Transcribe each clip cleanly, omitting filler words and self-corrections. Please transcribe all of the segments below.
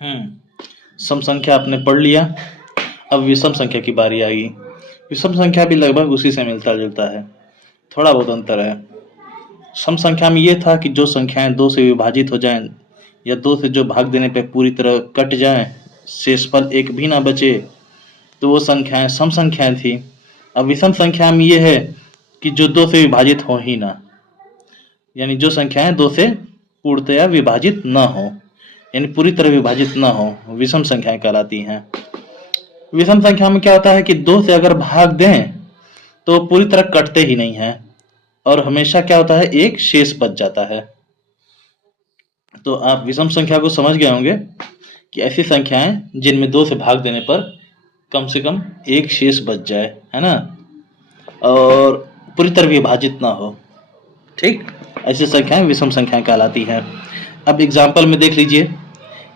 सम संख्या आपने पढ़ लिया। अब विषम संख्या की बारी आई। विषम संख्या भी लगभग उसी से मिलता जुलता है, थोड़ा बहुत अंतर है। सम संख्या में ये था कि जो संख्याएं दो से विभाजित हो जाएं या दो से जो भाग देने पे पूरी तरह कट जाएं, शेषफल एक भी ना बचे, तो वो संख्याएं सम संख्याएं थी। अब विषम संख्या में ये है कि जो दो से विभाजित हो ही ना, यानी जो संख्याएं दो से पूर्णतया विभाजित न हो, यानी पूरी तरह विभाजित न हो, विषम संख्याएं कहलाती हैं। विषम संख्या में क्या होता है कि दो से अगर भाग दें तो पूरी तरह कटते ही नहीं है और हमेशा क्या होता है, एक शेष बच जाता है। तो आप विषम संख्या को समझ गए होंगे कि ऐसी संख्याएं जिनमें दो से भाग देने पर कम से कम एक शेष बच जाए, है ना, और पूरी तरह विभाजित ना हो। ठीक, ऐसी संख्याएं विषम संख्याएं कहलाती हैं। अब एग्जाम्पल में देख लीजिए,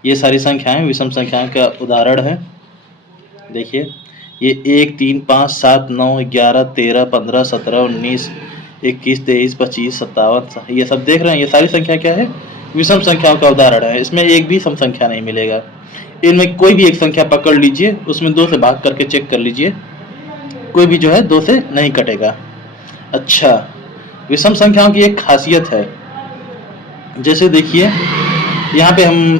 ये सारी संख्याएं विषम संख्याओं का उदाहरण है। देखिए, ये 1, 3, 5, 7, 9, 11, 13, 15, 17, 19, 21, 23, 25, 57, ये सब देख रहे हैं। ये सारी संख्या क्या है, विषम संख्याओं का उदाहरण है। इसमें एक भी सम संख्या नहीं मिलेगा। इनमें कोई भी एक संख्या पकड़ लीजिए, उसमें दो से भाग करके चेक कर लीजिए, कोई भी जो है दो से नहीं कटेगा। अच्छा, विषम संख्याओं की एक खासियत है, जैसे देखिए यहाँ पे हम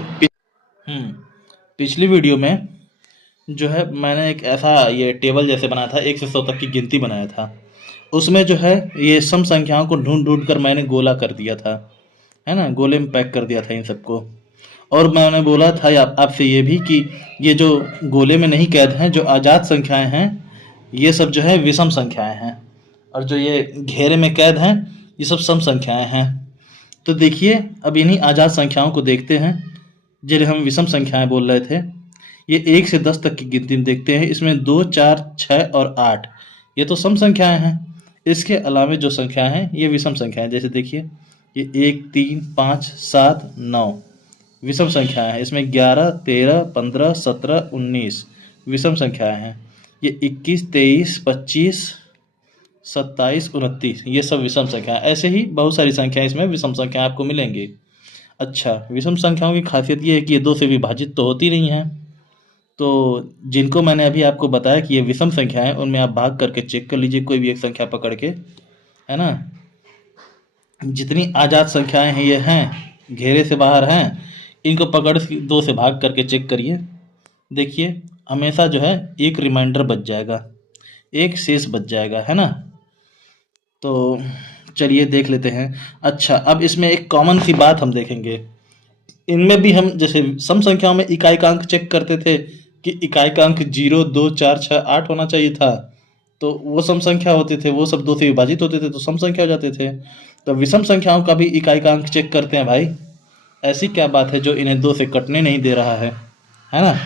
पिछली वीडियो में जो है मैंने एक ऐसा ये टेबल जैसे बनाया था, 1 से 100 तक की गिनती बनाया था। उसमें जो है ये सम संख्याओं को ढूंढ ढूंढ कर मैंने गोला कर दिया था, है ना, गोले में पैक कर दिया था इन सबको। और मैंने बोला था आपसे ये भी कि ये जो गोले में नहीं कैद हैं, जो आजाद संख्याएं हैं, ये सब जो है विषम संख्याएं हैं, और जो ये घेरे में कैद हैं, ये सब सम संख्याएं हैं। तो देखिए, अब इन्हीं आजाद संख्याओं को देखते हैं जिन्हें हम विषम संख्याएं बोल रहे थे। ये 1 से 10 तक की गिनती में देखते हैं, इसमें 2, 4, 6 और 8 ये तो सम संख्याएं हैं। इसके अलावा जो संख्याएं हैं ये विषम संख्याएं। जैसे देखिए, ये 1, 3, 5, 7, 9 विषम संख्याएं हैं। इसमें 11, 13, 15, 17, 19 विषम संख्याएं हैं। ये 21, 23, 25, 27, 29 ये सब विषम संख्या। ऐसे ही बहुत सारी संख्याएं इसमें विषम संख्या आपको मिलेंगी। अच्छा, विषम संख्याओं की खासियत ये है कि ये दो से विभाजित तो होती नहीं है। तो जिनको मैंने अभी आपको बताया कि ये विषम संख्या है, उनमें आप भाग करके चेक कर लीजिए, कोई भी एक संख्या पकड़ के, है ना। जितनी आजाद संख्याएं हैं ये हैं, घेरे से बाहर हैं, इनको पकड़ दो से भाग करके चेक करिए। देखिए, हमेशा जो है एक रिमाइंडर बच जाएगा, एक शेष बच जाएगा, है ना। तो चलिए देख लेते हैं। अच्छा, अब इसमें एक कॉमन सी बात हम देखेंगे। इनमें भी हम जैसे सम संख्याओं में इकाई का अंक चेक करते थे कि इकाई का अंक 0, 2, 4, 6, 8 होना चाहिए था, तो वो सम संख्या होते थे, वो सब दो से विभाजित होते थे तो सम संख्या हो जाते थे। तो विषम संख्याओं का भी इकाई का अंक चेक करते हैं भाई। ऐसी क्या बात है जो इन्हें दो से कटने नहीं दे रहा है ना।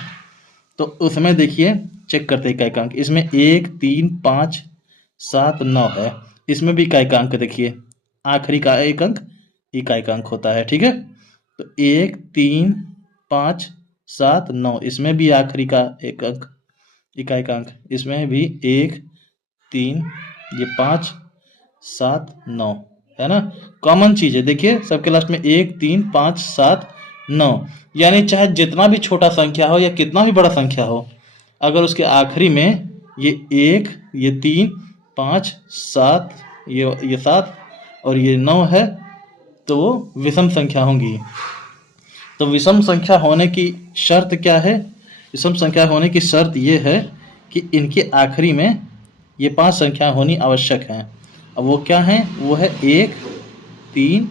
तो उसमें देखिए, चेक करते इकाई का अंक। इसमें 1, 3, 5, 7, 9 है। इसमें भी इकाई का अंक देखिए, आखिरी का एक अंक इकाई का अंक होता है, ठीक है। तो 1, 3, 5, 7, 9 इसमें भी आखिरी का एक अंक इकाई का अंक। इसमें भी 1, 3, ये 5, 7, 9 है ना। कॉमन चीज है, देखिए सबके लास्ट में 1, 3, 5, 7, 9, यानी चाहे जितना भी छोटा संख्या हो या कितना भी बड़ा संख्या हो, अगर उसके आखिरी में ये 1, ये 3, 5, 7, ये 7 और ये 9 है, तो वो विषम संख्या होंगी। तो विषम संख्या होने की शर्त क्या है? विषम संख्या होने की शर्त ये है कि इनके आखिरी में ये 5 संख्या होनी आवश्यक है। अब वो क्या है? वो है 1, 3,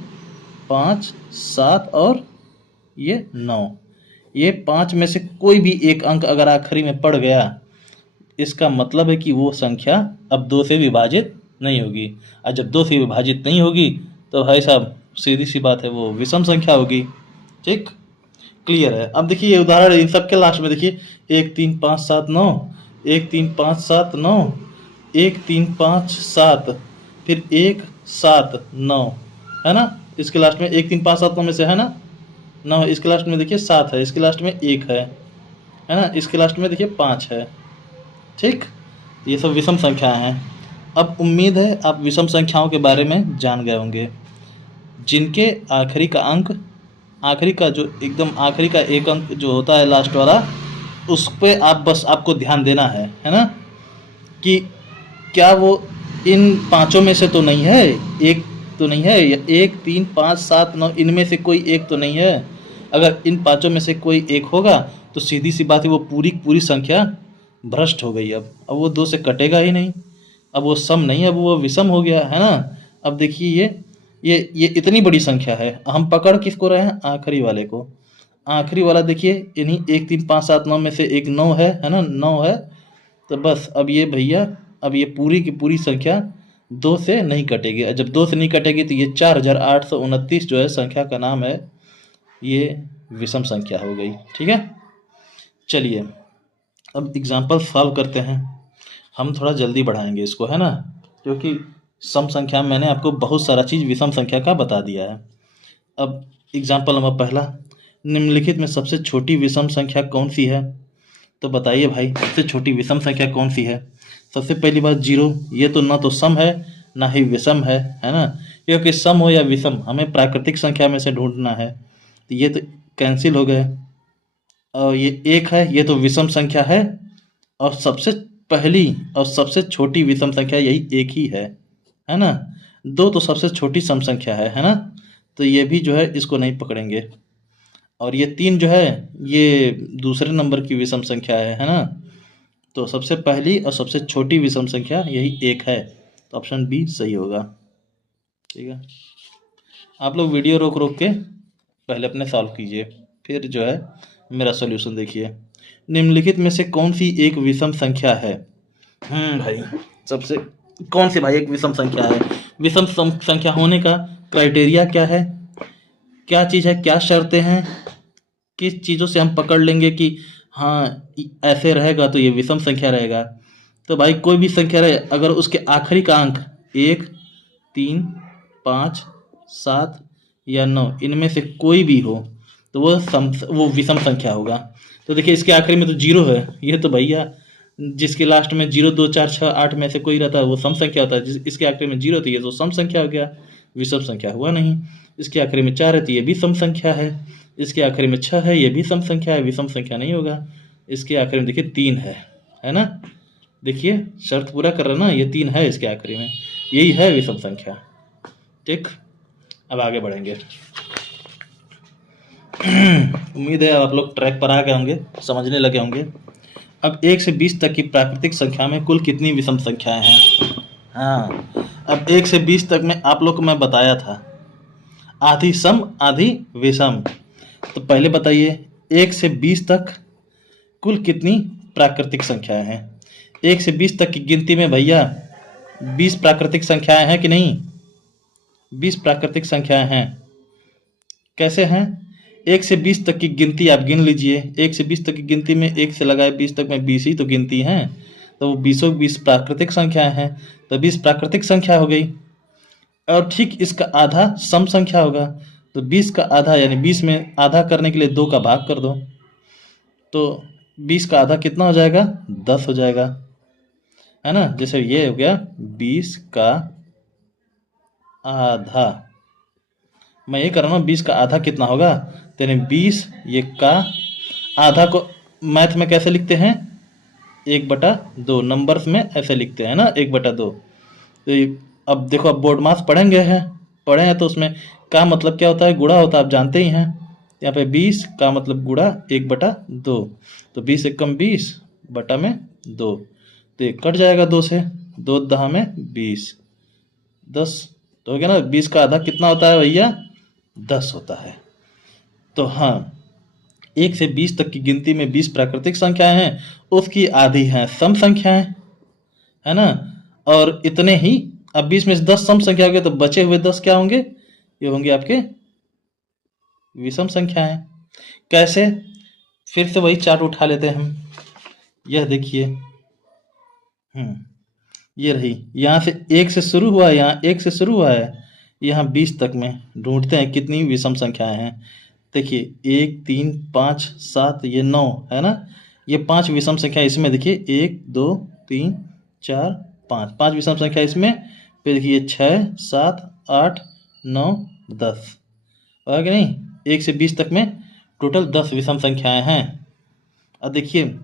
5, 7 और ये 9। ये 5 में से कोई भी एक अंक अगर आखिरी में पड़ गया, इसका मतलब है कि वो संख्या अब 2 से विभाजित नहीं होगी। और जब 2 से विभाजित नहीं होगी तो भाई साहब सीधी सी बात है, वो विषम संख्या होगी। ठीक, क्लियर है। अब देखिए ये उदाहरण इन सब के लास्ट में देखिए 1, 3, 5, 7, 9, 1, 3, 5, 7, 9, 1, 3, 5, 7, फिर 1, 7, 9 है ना। इसके लास्ट में 1, 3, 5, 7, 9 में से है ना 9, इसके लास्ट में देखिए 7 है, इसके लास्ट में 1 है ना, इसके लास्ट में देखिए 5 है। ठीक, ये सब विषम संख्याएं हैं। अब उम्मीद है आप विषम संख्याओं के बारे में जान गए होंगे। जिनके आखिरी का अंक आखिरी का जो एकदम आखिरी का एक अंक जो होता है लास्ट वाला, उस पे आप बस आपको ध्यान देना है ना, कि क्या वो इन पांचों में से तो नहीं है, एक तो नहीं है, या 1 3 5 7 9 इनमें से कोई एक तो नहीं है। अगर इन पांचों में से कोई एक होगा तो सीधी सी बात है, वो पूरी पूरी संख्या भ्रष्ट हो गई। अब वो 2 से कटेगा ही नहीं, अब वो सम नहीं, अब वो विषम हो गया है ना। अब देखिए ये इतनी बड़ी संख्या है, हम पकड़ किसको रहे हैं, आखिरी वाले को। आखिरी वाला देखिए, इन्हीं 1 3 5 7 9 में से एक 9 है ना, 9 है। तो बस अब ये भैया, अब ये पूरी की पूरी संख्या 2 से नहीं कटेगी, और जब 2 से नहीं कटेगी तो ये 4829 जो है संख्या का नाम है, ये विषम संख्या हो गई। ठीक है, चलिए अब एग्जाम्पल सॉल्व करते हैं। हम थोड़ा जल्दी बढ़ाएंगे इसको, है ना, क्योंकि सम संख्या में मैंने आपको बहुत सारा चीज़ विषम संख्या का बता दिया है। अब एग्जाम्पल नंबर पहला, निम्नलिखित में सबसे छोटी विषम संख्या कौन सी है। तो बताइए भाई, सबसे छोटी विषम संख्या कौन सी है। सबसे पहली बात 0, ये तो ना तो सम है ना ही विषम है ना, क्योंकि सम हो या विषम हमें प्राकृतिक संख्या में से ढूंढना है, तो ये तो कैंसिल हो गए। और ये 1 है, ये तो विषम संख्या है, और सबसे पहली और सबसे छोटी विषम संख्या यही 1 ही है ना। 2 तो सबसे छोटी सम संख्या है ना, तो ये भी जो है इसको नहीं पकड़ेंगे। और ये 3 जो है ये दूसरे नंबर की विषम संख्या है ना, तो सबसे पहली और सबसे छोटी विषम संख्या यही 1 है, तो ऑप्शन बी सही होगा। ठीक है, आप लोग वीडियो रोक रोक के पहले अपने सॉल्व कीजिए, फिर जो है मेरा सॉल्यूशन देखिए। निम्नलिखित में से कौन सी एक विषम संख्या है। भाई, सबसे कौन सी भाई एक विषम संख्या है। विषम संख्या होने का क्राइटेरिया क्या है, क्या चीज़ है, क्या शर्तें हैं, किस चीज़ों से हम पकड़ लेंगे कि हाँ ऐसे रहेगा तो ये विषम संख्या रहेगा। तो भाई कोई भी संख्या रहे, अगर उसके आखिरी का अंक 1 3 5 7 या 9 इनमें से कोई भी हो तो वो विषम संख्या होगा। तो देखिए इसके आखिरी में तो 0 है, ये तो भैया जिसके लास्ट में 0 2 4 6 8 में से कोई रहता है वो सम संख्या होता है। इसके आखिरी में 0 तो ये तो सम संख्या हो गया, विषम संख्या हुआ नहीं। इसके आखिरी में 4 है तो ये भी सम संख्या है। इसके आखिरी में 6 है, ये भी सम संख्या है, विषम संख्या नहीं होगा। इसके आखिरी में देखिए 3 है ना, देखिए शर्त पूरा कर रहा ना, ये 3 है इसके आखिरी में, यही है विषम संख्या। ठीक, अब आगे बढ़ेंगे। उम्मीद है आप लोग ट्रैक पर आ गए होंगे, समझने लगे होंगे। अब 1 से 20 तक की प्राकृतिक संख्या में कुल कितनी विषम संख्याएं हैं। हाँ, अब 1 से 20 तक में आप लोग को मैं बताया था आधी सम आधी विषम। तो पहले बताइए 1 से 20 तक कुल कितनी प्राकृतिक संख्याएं हैं। 1 से 20 तक की गिनती में भैया 20 प्राकृतिक संख्याएं हैं कि नहीं, 20 प्राकृतिक संख्याएं हैं। कैसे हैं, 1 से 20 तक की गिनती आप गिन लीजिए। 1 से 20 तक की गिनती में 1 से लगाए 20 तक में 20 ही तो गिनती हैं, तो वो 20 प्राकृतिक संख्याएं हैं, तो 20 प्राकृतिक संख्या हो गई। और ठीक इसका आधा सम संख्या होगा, तो 20 का आधा यानी 20 में आधा करने के लिए 2 का भाग कर दो, तो 20 का आधा कितना हो जाएगा, 10 हो जाएगा, है ना। जैसे ये हो गया 20 का आधा, मैं ये कर रहा हूँ 20 का आधा कितना होगा, तो यानी 20 ये का आधा को मैथ में कैसे लिखते हैं, 1/2 नंबर्स में ऐसे लिखते हैं ना, 1/2। तो अब देखो, अब बोर्ड मास पढ़े हैं तो उसमें का मतलब क्या होता है, गुणा होता है, आप जानते ही हैं। यहाँ पे 20 का मतलब गुणा 1/2, तो 20 एकम 20 बटा में 2, तो ये कट जाएगा 2 से, 2 दहा में 20, 10 तो हो गया ना। 20 का आधा कितना होता है भैया, 10 होता है। तो हाँ, 1 से 20 तक की गिनती में 20 प्राकृतिक संख्याएं हैं, उसकी आधी हैं सम संख्याएं, है ना। और इतने ही, अब 20 में से 10 सम संख्या हो गए तो बचे हुए 10 क्या होंगे, ये होंगे आपके विषम संख्याएं। कैसे, फिर से वही चार्ट उठा लेते हैं हम। यह देखिए, ये रही, यहाँ से 1 से शुरू हुआ, यहाँ 1 से शुरू हुआ है, यहाँ 20 तक में ढूंढते हैं कितनी विषम संख्याएं हैं। देखिए 1 3 5 7 ये 9 है ना, ये 5 विषम संख्या इसमें, देखिए 1 2 3 4 5, 5 विषम संख्या इसमें। फिर देखिए 6 7 8 9 10 होगा कि नहीं, 1 से 20 तक में टोटल 10 विषम संख्याएं हैं। अब देखिए,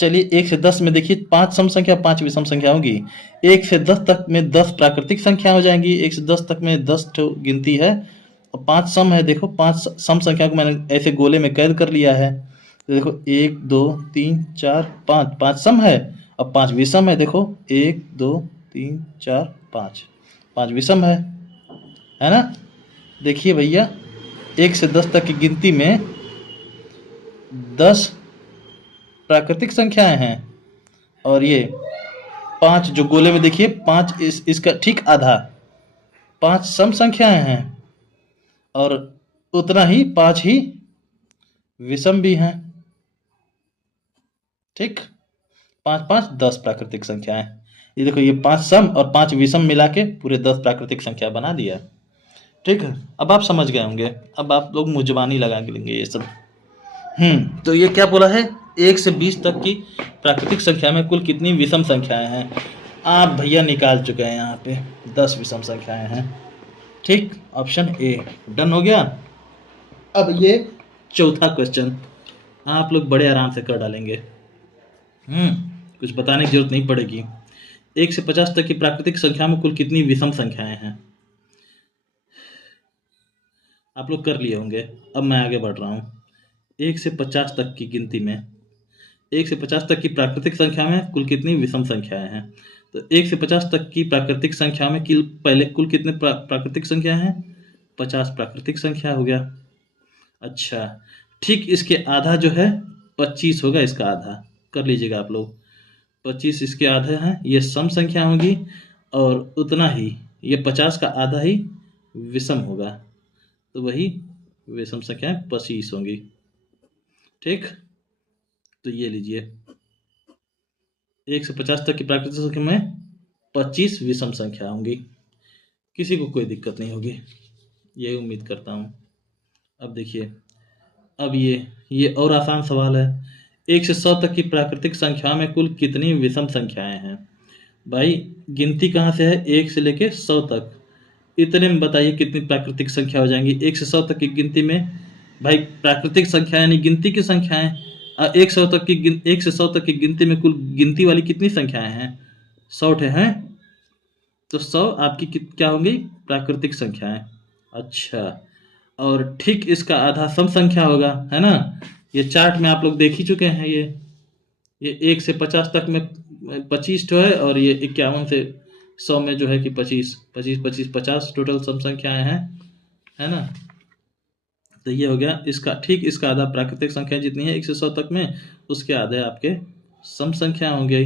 चलिए 1 से 10 में देखिए 5 सम संख्या, 5 विषम संख्या होगी। 1 से 10 तक में 10 प्राकृतिक संख्या हो जाएंगी। 1 से 10 तक में 10 ठो गिनती है और 5 सम है। देखो 5 सम संख्या को मैंने ऐसे गोले में कैद कर लिया है। तो देखो 1 2 3 4 5, 5 सम है और 5 विषम है। देखो 1 2 3 4 5, 5 विषम है ना। देखिए भैया 1 से 10 तक की गिनती में 10 प्राकृतिक संख्याएं हैं और ये 5 जो गोले में देखिए 5 इसका ठीक आधा 5 सम संख्याएं हैं और उतना ही 5 ही विषम भी हैं। ठीक, 5 5 10 प्राकृतिक संख्याएं। ये देखो ये 5 सम और 5 विषम मिला के पूरे 10 प्राकृतिक संख्या बना दिया। ठीक है, अब आप समझ गए होंगे। अब आप लोग मुजबानी लगा के लेंगे ये सब। तो ये क्या बोला है, 1 से 20 तक की प्राकृतिक संख्या में कुल कितनी विषम संख्याएं हैं। आप भैया निकाल चुके हैं, यहाँ पे 10 विषम संख्याएं हैं। ठीक, ऑप्शन ए डन हो गया। अब ये चौथा क्वेश्चन आप लोग बड़े आराम से कर डालेंगे। कुछ बताने की जरूरत नहीं पड़ेगी। 1 से 50 तक की प्राकृतिक संख्या में कुल कितनी विषम संख्याएं हैं, आप लोग कर लिए होंगे। अब मैं आगे बढ़ रहा हूँ। 1 से 50 तक की गिनती में 1 से 50 तक की प्राकृतिक संख्या में कुल कितनी विषम संख्याएं हैं। तो 1 से 50 तक की प्राकृतिक संख्या में पहले कुल कितने प्राकृतिक संख्या हैं, 50 प्राकृतिक संख्या हो गया। अच्छा, ठीक इसके आधा जो है 25 होगा, इसका आधा कर लीजिएगा आप लोग। 25 इसके आधे हैं, ये सम संख्या होगी और उतना ही ये 50 का आधा ही विषम होगा, तो वही विषम संख्याएं 25 होंगी। ठीक, तो ये लीजिए 1 से 50 तक की प्राकृतिक संख्या में 25 विषम संख्या होंगी। किसी को कोई दिक्कत नहीं होगी, ये उम्मीद करता हूँ। अब देखिए, अब ये और आसान सवाल है। 1 से 100 तक की प्राकृतिक संख्या में कुल कितनी विषम संख्याएं हैं। भाई गिनती कहाँ से है, 1 से लेके 100 तक, इतने में बताइए कितनी प्राकृतिक संख्या हो जाएंगी। 1 से 100 तक की गिनती में भाई प्राकृतिक संख्या यानी गिनती की संख्याएं। 1 से 100 तक की गिनती में कुल गिनती वाली कितनी संख्याएं हैं, 100 हैं। तो 100 आपकी क्या होंगी, प्राकृतिक संख्याएं। अच्छा, और ठीक इसका आधा सम संख्या होगा, है ना। ये चार्ट में आप लोग देख ही चुके हैं। ये 1 से 50 तक में 25 है और ये 51 से 100 में जो है कि 25 25 25 50 टोटल सम संख्याएं हैं, है ना। तो ये हो गया इसका ठीक इसका आधा प्राकृतिक संख्या जितनी है 1 से 100 तक में, उसके आधे आपके सम संख्या होंगे।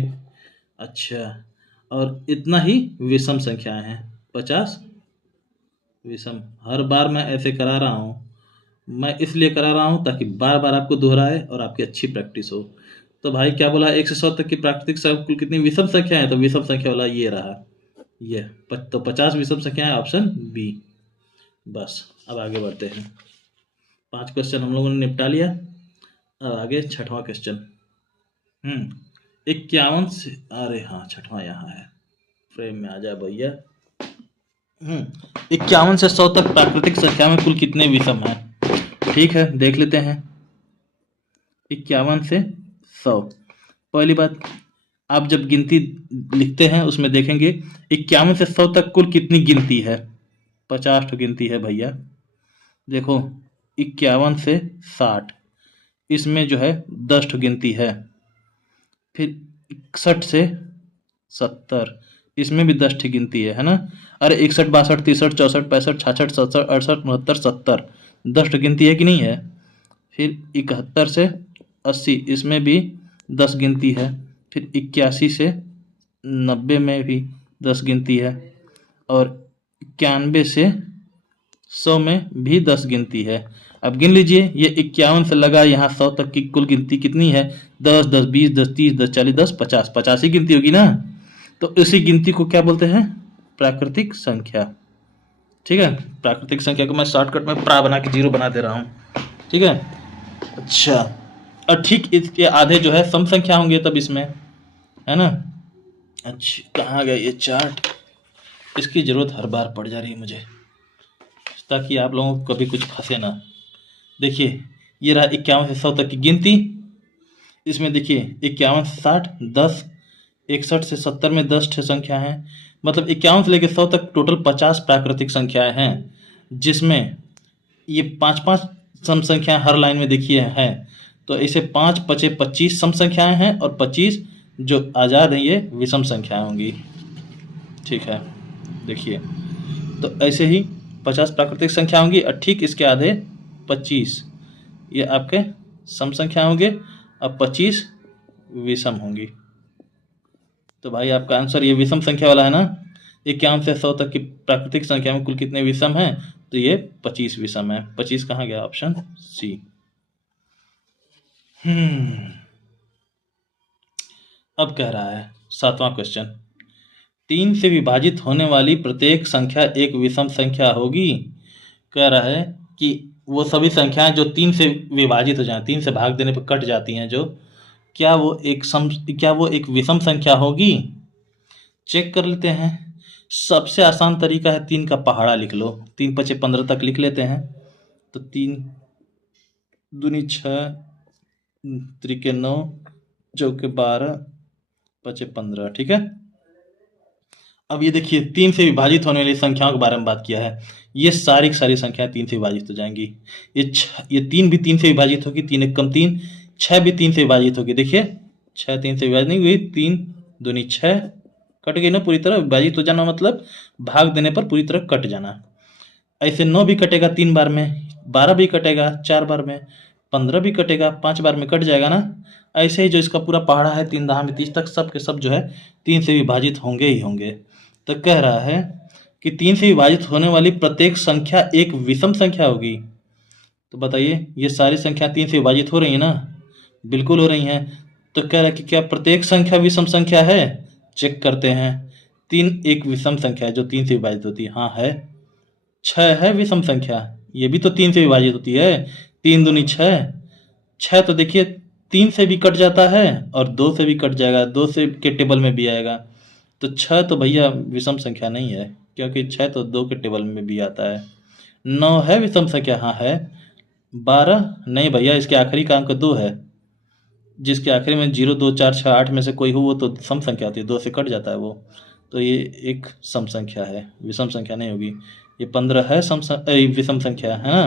अच्छा, और इतना ही विषम संख्याएं हैं, 50 विषम। हर बार मैं ऐसे करा रहा हूँ, मैं इसलिए करा रहा हूँ ताकि बार बार आपको दोहराए और आपकी अच्छी प्रैक्टिस हो। तो भाई क्या बोला, 1 से 100 तक की प्राकृतिक संख्या कुल कितनी विषम संख्या है, तो विषम संख्या वाला ये रहा, ये तो 50 विषम संख्या है, ऑप्शन बी। बस अब आगे बढ़ते हैं। 5 क्वेश्चन हम लोगों ने निपटा लिया। अब आगे 6वां क्वेश्चन। 51 से, अरे हाँ 6वां यहाँ है, फ्रेम में आ जाए भैया। 51 से 100 तक प्राकृतिक संख्या में कुल कितने विषम हैं। ठीक है, देख लेते हैं। 51 से 100, पहली बात आप जब गिनती लिखते हैं उसमें देखेंगे 51 से 100 तक कुल कितनी गिनती है, 50 तो गिनती है भैया। देखो 51 से 60, इसमें जो है 10 तो गिनती है। फिर 61 से 70, इसमें भी 10 गिनती है ना। अरे 61 62 63 64 65 66 67 68 69 70, 10 गिनती है कि नहीं है। फिर 71 से 80, इसमें भी 10 गिनती है। फिर 81 से 90 में भी 10 गिनती है और 91 से 100 में भी 10 गिनती है। अब गिन लीजिए, ये 51 से लगा यहाँ 100 तक की कुल गिनती कितनी है, 10 10 20 10 30 10 40 10 50, 50 ही गिनती होगी ना। तो इसी गिनती को क्या बोलते हैं, प्राकृतिक संख्या। ठीक है, प्राकृतिक संख्या को मैं शॉर्टकट में प्रा बना के 0 बना दे रहा हूँ। ठीक है, अच्छा, और ठीक इसके आधे जो है सम संख्या होंगे तब इसमें, है ना। अच्छा, कहाँ गया ये चार्ट, इसकी ज़रूरत हर बार पड़ जा रही है मुझे, ताकि आप लोगों को कभी कुछ फंसे ना। देखिए ये रहा 51 से 100 तक की गिनती। इसमें देखिए 51 से 60, 10, 61 से 70 में 10 ठे संख्या हैं। मतलब 51 से लेकर 100 तक टोटल 50 प्राकृतिक संख्याएं हैं, जिसमें ये 5-5 सम संख्याएं हर लाइन में देखिए हैं। तो ऐसे 5 पचे 25 सम संख्याएं हैं और 25 जो आज़ाद हैं ये विषम संख्याएं होंगी। ठीक है, देखिए तो ऐसे ही 50 प्राकृतिक संख्या होंगी और ठीक इसके आधे 25 ये आपके सम संख्या होंगे और 25 विषम होंगी। तो भाई आपका आंसर ये विषम संख्या वाला है ना। 51 से 100 तक की प्राकृतिक संख्या में कुल कितने विषम हैं? तो ये 25 विषम है। 25 कहाँ गया? Option C. अब कह रहा है 7वां क्वेश्चन, 3 से विभाजित होने वाली प्रत्येक संख्या एक विषम संख्या होगी। कह रहा है कि वो सभी संख्याएं जो 3 से विभाजित हो जाए, 3 से भाग देने पर कट जाती हैं जो, क्या वो एक विषम संख्या होगी? चेक कर लेते हैं। सबसे आसान तरीका है 3 का पहाड़ा लिख लो। 3 पचे 15 तक लिख लेते हैं। तो 3 दूनी 6, त्रिके 9, चौके 12, पचे 15। ठीक है, अब ये देखिए 3 से विभाजित होने वाली संख्याओं के बारे में बात किया है। ये सारी की सारी संख्याएं 3 से विभाजित हो जाएंगी। ये 3 भी 3 से विभाजित होगी, 3 एक कम 3, 6 भी 3 से विभाजित होगी। देखिए 6 3 से विभाजित नहीं हुई, 3 दूनी 6 कट गई ना पूरी तरह। विभाजित हो जाना मतलब भाग देने पर पूरी तरह कट जाना। ऐसे 9 भी कटेगा 3 बार में, 12 भी कटेगा 4 बार में, 15 भी कटेगा 5 बार में, कट जाएगा ना। ऐसे ही जो इसका पूरा पहाड़ा है 3 दहा में 30 तक, सब के सब जो है 3 से विभाजित होंगे ही होंगे। तो कह रहा है कि 3 से विभाजित होने वाली प्रत्येक संख्या एक विषम संख्या होगी। तो बताइए ये सारी संख्या 3 से विभाजित हो रही है ना? बिल्कुल हो रही हैं। तो कह रहा है कि क्या प्रत्येक संख्या विषम संख्या है? चेक करते हैं। 3 एक विषम संख्या है जो 3 से विभाजित होती है। हाँ है। 6 है विषम संख्या, ये भी तो 3 से विभाजित होती है। 3 दूनी 6, 6 तो देखिए 3 से भी कट जाता है और 2 से भी कट जाएगा, 2 से के टेबल में भी आएगा। तो 6 तो भैया विषम संख्या नहीं है, क्योंकि 6 तो 2 के टेबल में भी आता है। 9 है विषम संख्या? हाँ है। 12 नहीं भैया, इसके आखिरी का अंक 2 है। जिसके आखिरी में 0 2 4 6 8 में से कोई हो वो तो सम संख्या होती है, 2 से कट जाता है वो। तो ये एक सम संख्या है, विषम संख्या नहीं होगी। ये 15 है विषम संख्या है ना।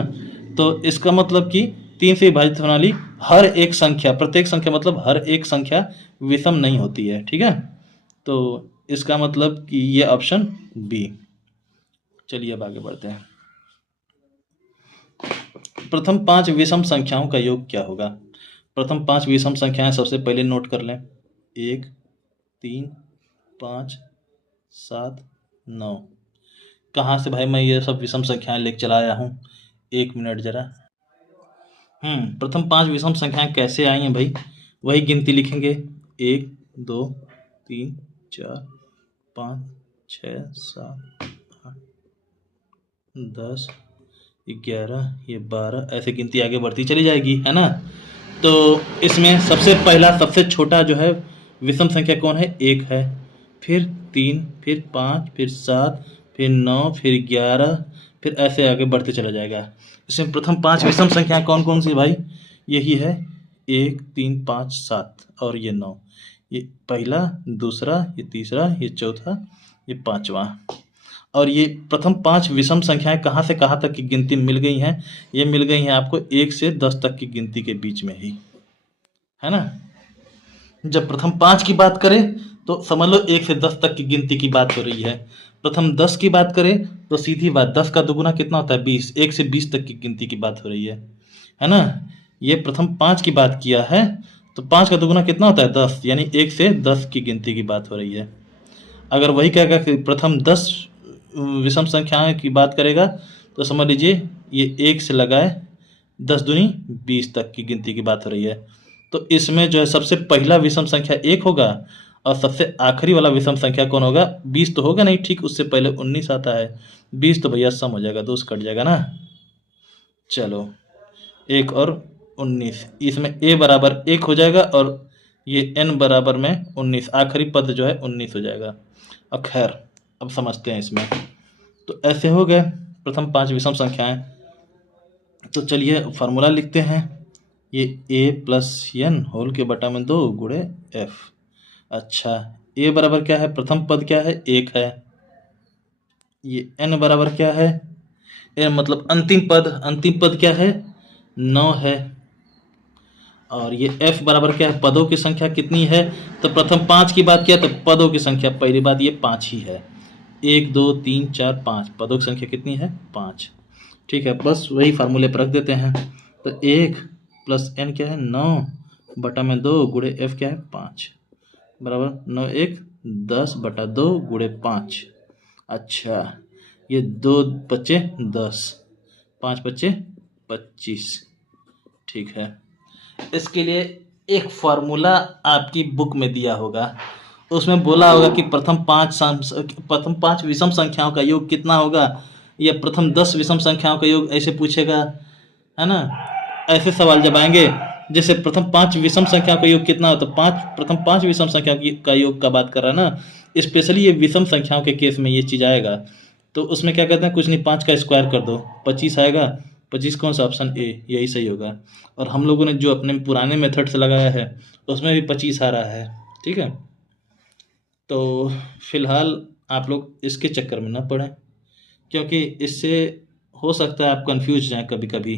तो इसका मतलब कि 3 से विभाजित होने वाली हर एक संख्या, प्रत्येक संख्या मतलब हर एक संख्या विषम नहीं होती है। ठीक है, तो इसका मतलब कि ये ऑप्शन बी। चलिए अब आगे बढ़ते हैं। प्रथम 5 विषम संख्याओं का योग क्या होगा? प्रथम 5 विषम संख्याएं सबसे पहले नोट कर लें। 1 3 5 7 9। कहाँ से भाई मैं ये सब विषम संख्याएं लेके चला आया हूँ? 1 मिनट जरा। प्रथम 5 विषम संख्याएं कैसे आई हैं भाई? वही गिनती लिखेंगे। 1 2 3 4 5 6 7 8 10 11 ये 12, ऐसे गिनती आगे बढ़ती चली जाएगी, है ना। तो इसमें सबसे पहला सबसे छोटा जो है विषम संख्या कौन है? 1 है, फिर 3, फिर 5, फिर 7, फिर 9, फिर 11, फिर ऐसे आगे बढ़ते चला जाएगा। इसमें प्रथम 5 विषम संख्या कौन कौन सी भाई? यही है 1 3 5 7 और ये 9। ये पहला, दूसरा, ये तीसरा, ये चौथा, ये पांचवा। और ये प्रथम 5 विषम संख्याएं कहाँ से कहाँ तक की गिनती मिल गई हैं? ये मिल गई हैं आपको 1 से 10 तक की गिनती के बीच में ही, है ना। जब प्रथम 5 की बात करें तो समझ लो 1 से 10 तक की गिनती की बात हो रही है। प्रथम 10 की बात करें तो सीधी बात 10 का दुगुना कितना होता है? 20। 1 से 20 तक की गिनती की बात हो रही है ना। ये प्रथम 5 की बात किया है तो 5 का दुगुना कितना होता है? 10, यानी 1 से 10 की गिनती की बात हो रही है। अगर वही कहेगा कि प्रथम 10 विषम संख्याएं की बात करेगा तो समझ लीजिए ये 1 से लगाए 10 दूनी 20 तक की गिनती की बात हो रही है। तो इसमें जो है सबसे पहला विषम संख्या 1 होगा और सबसे आखिरी वाला विषम संख्या कौन होगा? 20 तो होगा नहीं, ठीक उससे पहले 19 आता है। 20 तो भैया सम हो जाएगा, 2 से कट जाएगा ना। चलो 1 और 19, इसमें a बराबर 1 हो जाएगा और ये n बराबर में 19, आखिरी पद जो है 19 हो जाएगा। अब खैर अब समझते हैं इसमें। तो ऐसे हो गए प्रथम 5 विषम संख्याएं। तो चलिए फार्मूला लिखते हैं। ये ए प्लस एन होल के बटा में 2 गुणे एफ। अच्छा, ए बराबर क्या है? प्रथम पद क्या है? 1 है। ये एन बराबर क्या है? एन मतलब अंतिम पद क्या है? 9 है। और ये एफ बराबर क्या है? पदों की संख्या कितनी है? तो प्रथम 5 की बात किया तो पदों की संख्या पहली बात ये 5 ही है। 1 2 3 4 5 पदों की संख्या कितनी है? 5। ठीक है, बस वही फार्मूले पर रख देते हैं। तो 1 प्लस एन क्या है? 9 बटा में 2 गुणे एफ क्या है? 5 बराबर 9 1 10 बटा 2 गुणे 5। अच्छा, ये 2 बच्चे 10, 5 बच्चे 25। ठीक है, इसके लिए एक फार्मूला आपकी बुक में दिया होगा। उसमें बोला होगा कि प्रथम 5 विषम संख्याओं का योग कितना होगा, या प्रथम 10 विषम संख्याओं का योग, ऐसे पूछेगा, है ना। ऐसे सवाल जब आएंगे, जैसे प्रथम 5 विषम संख्याओं का योग कितना हो, तो प्रथम 5 विषम संख्या का योग का बात कर रहा है ना। स्पेशली ये विषम संख्याओं के केस में ये चीज़ आएगा। तो उसमें क्या कहते हैं, कुछ नहीं, 5 का स्क्वायर कर दो, 25 आएगा। 25 कौन सा? ऑप्शन ए, यही सही होगा। और हम लोगों ने जो अपने पुराने मेथड से लगाया है उसमें भी 25 आ रहा है। ठीक है, तो फिलहाल आप लोग इसके चक्कर में ना पड़ें, क्योंकि इससे हो सकता है आप कंफ्यूज जाएं कभी कभी।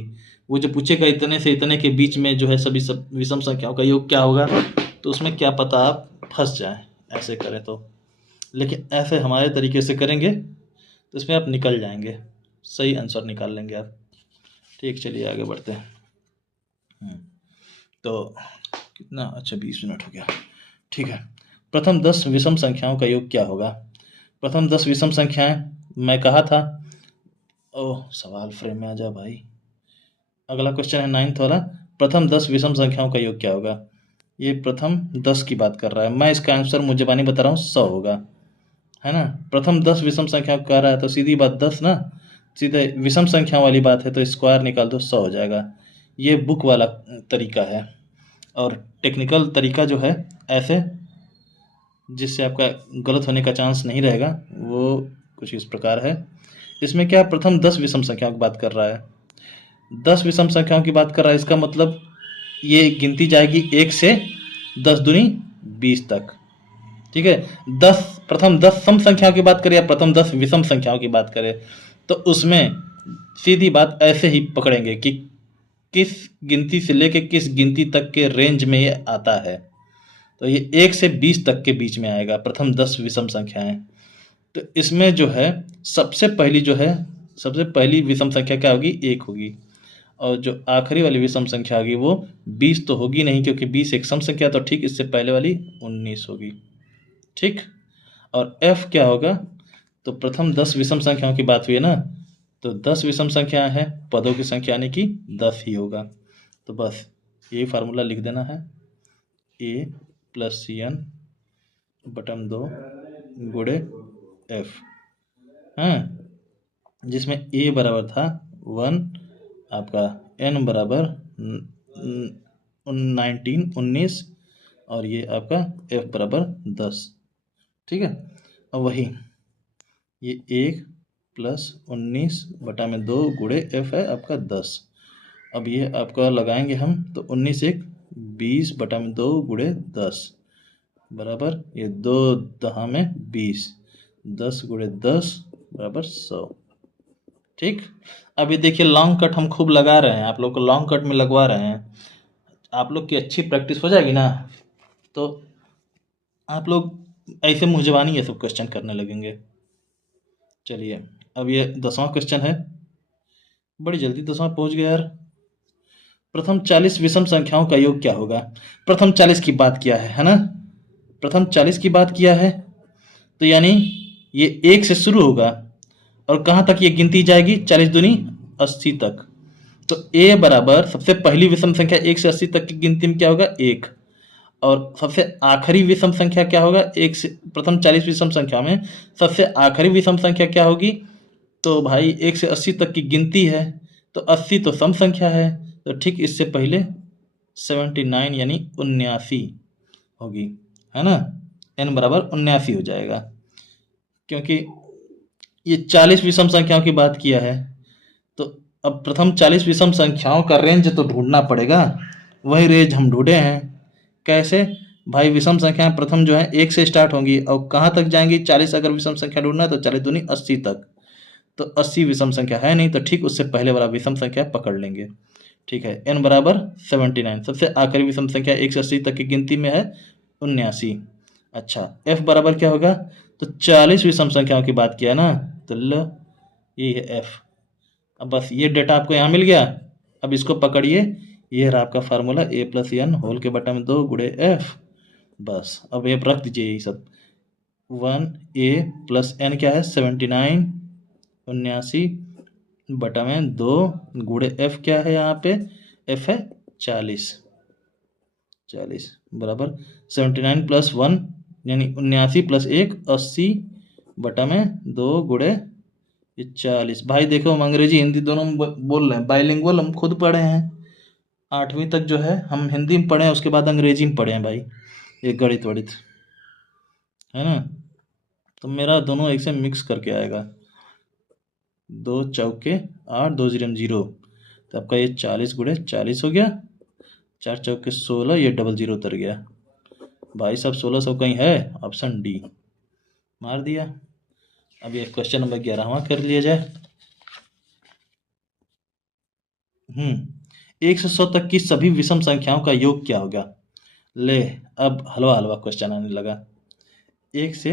वो जो पूछेगा इतने से इतने के बीच में जो है सभी सब विषम संख्याओं का योग क्या होगा, तो उसमें क्या पता आप फंस जाएं ऐसे करें तो। लेकिन ऐसे हमारे तरीके से करेंगे तो इसमें आप निकल जाएंगे, सही आंसर निकाल लेंगे आप। ठीक, चलिए आगे बढ़ते हैं। तो कितना? अच्छा, 20 मिनट हो गया। ठीक है, प्रथम 10 विषम संख्याओं का योग क्या होगा? प्रथम 10 विषम संख्याएं, मैं कहा था। ओह, सवाल फ्रेम में आ जा भाई। अगला क्वेश्चन है 9th वाला। प्रथम 10 विषम संख्याओं का योग क्या होगा? ये प्रथम 10 की बात कर रहा है। मैं इसका आंसर मुझे बानी बता रहा हूँ, 100 होगा, है ना। प्रथम 10 विषम संख्या कह रहा है तो सीधी बात 10 ना, सीधे विषम संख्या वाली बात है तो स्क्वायर निकाल दो, 100 हो जाएगा। ये बुक वाला तरीका है। और टेक्निकल तरीका जो है ऐसे, जिससे आपका गलत होने का चांस नहीं रहेगा, वो कुछ इस प्रकार है। इसमें क्या, प्रथम 10 विषम संख्याओं की बात कर रहा है, 10 विषम संख्याओं की बात कर रहा है। इसका मतलब ये गिनती जाएगी 1 से 10 दूनी 20 तक। ठीक है, प्रथम 10 सम संख्याओं की बात करें या प्रथम 10 विषम संख्याओं की बात करें, तो उसमें सीधी बात ऐसे ही पकड़ेंगे कि किस गिनती से लेके किस गिनती तक के रेंज में ये आता है। तो ये 1 से 20 तक के बीच में आएगा प्रथम 10 विषम संख्याएं। तो इसमें जो है सबसे पहली विषम संख्या क्या होगी? 1 होगी। और जो आखिरी वाली विषम संख्या होगी वो 20 तो होगी नहीं, क्योंकि 20 एक सम संख्या, तो ठीक इससे पहले वाली 19 होगी। ठीक, और f क्या होगा? तो प्रथम 10 विषम संख्याओं की बात हुई है ना, तो 10 विषम संख्या है, पदों की संख्या यानी कि 10 ही होगा। तो बस यही फार्मूला लिख देना है, a प्लस एन बटम 2 गुणे एफ, हाँ, जिसमें a बराबर था 1, आपका n बराबर 19 और ये आपका f बराबर 10। ठीक है, अब वही ये 1 प्लस 19 बटा में 2 गुणे f है आपका 10। अब ये आपका लगाएंगे हम, तो 19 1 20 बटा में 2 गुणे 10 बराबर ये 2 दहा में 20, 10 गुणे 10 बराबर 100। ठीक, अब ये देखिए लॉन्ग कट हम खूब लगा रहे हैं, आप लोग को लॉन्ग कट में लगवा रहे हैं। आप लोग की अच्छी प्रैक्टिस हो जाएगी ना, तो आप लोग ऐसे मुँह ज़बानी ये सब क्वेश्चन करने लगेंगे। चलिए, अब ये 10वां क्वेश्चन है, बड़ी जल्दी 10वां पहुंच गया यार। प्रथम 40 विषम संख्याओं का योग क्या होगा? प्रथम 40 की बात किया है ना, प्रथम 40 की बात किया है, तो यानी ये 1 से शुरू होगा और कहाँ तक ये गिनती जाएगी? 40 दूनी 80 तक। तो a बराबर सबसे पहली विषम संख्या 1 से 80 तक की गिनती में क्या होगा? 1। और सबसे आखिरी विषम संख्या क्या होगा? 1 से प्रथम 40 विषम संख्या में सबसे आखिरी विषम संख्या क्या होगी? तो भाई 1 से 80 तक की गिनती है, तो 80 तो सम संख्या है, तो ठीक इससे पहले 79 यानी 79 होगी, है ना। n बराबर 79 हो जाएगा, क्योंकि ये 40 विषम संख्याओं की बात किया है। तो अब प्रथम 40 विषम संख्याओं का रेंज तो ढूंढना पड़ेगा, वही रेंज हम ढूंढे हैं। कैसे भाई? विषम संख्याएं प्रथम जो है 1 से स्टार्ट होंगी और कहाँ तक जाएंगी? 40 अगर विषम संख्या ढूंढना है तो 40 दूनी 80 तक, तो 80 विषम संख्या है नहीं, तो ठीक उससे पहले वाला विषम संख्या पकड़ लेंगे। ठीक है, n बराबर 79, सबसे आखिरी विषम संख्या 1 से 80 तक की गिनती में है 79। अच्छा, f बराबर क्या होगा? तो 40 विषम संख्याओं की बात किया ना, तो लो ये है f। अब बस ये डेटा आपको यहाँ मिल गया, अब इसको पकड़िए, ये रहा आपका formula a plus n whole के बटा में 2 गुणे f। बस अब ये रख दीजिए, ये सब 1a प्लस एन क्या है? 79, 79 बटा में 2 गुणे f क्या है यहाँ पे? f है 40, 40 बराबर 79 प्लस 1 यानी 79 प्लस 1 80 बटा में 2 गुणे 40। भाई देखो, हम अंग्रेजी हिंदी दोनों में बोल रहे हैं, बाइलिंगुअल हम खुद पढ़े हैं। 8वीं तक जो है हम हिंदी में पढ़े हैं, उसके बाद अंग्रेजी में पढ़े हैं भाई, ये गणित वणित है ना। तो मेरा दोनों एक से मिक्स करके आएगा, 2 चौके 8, 2 जीरो 0, तो आपका ये 40 गुणे 40 हो गया, 4 चौके 16, ये डबल जीरो उतर गया भाई साहब। 1600 कहीं है? ऑप्शन डी मार दिया। अब ये क्वेश्चन नंबर 11वां कर लिया जाए। 1 से 100 तक की सभी विषम संख्याओं का योग क्या होगा? ले, अब हलवा हलवा क्वेश्चन आने लगा। 1 से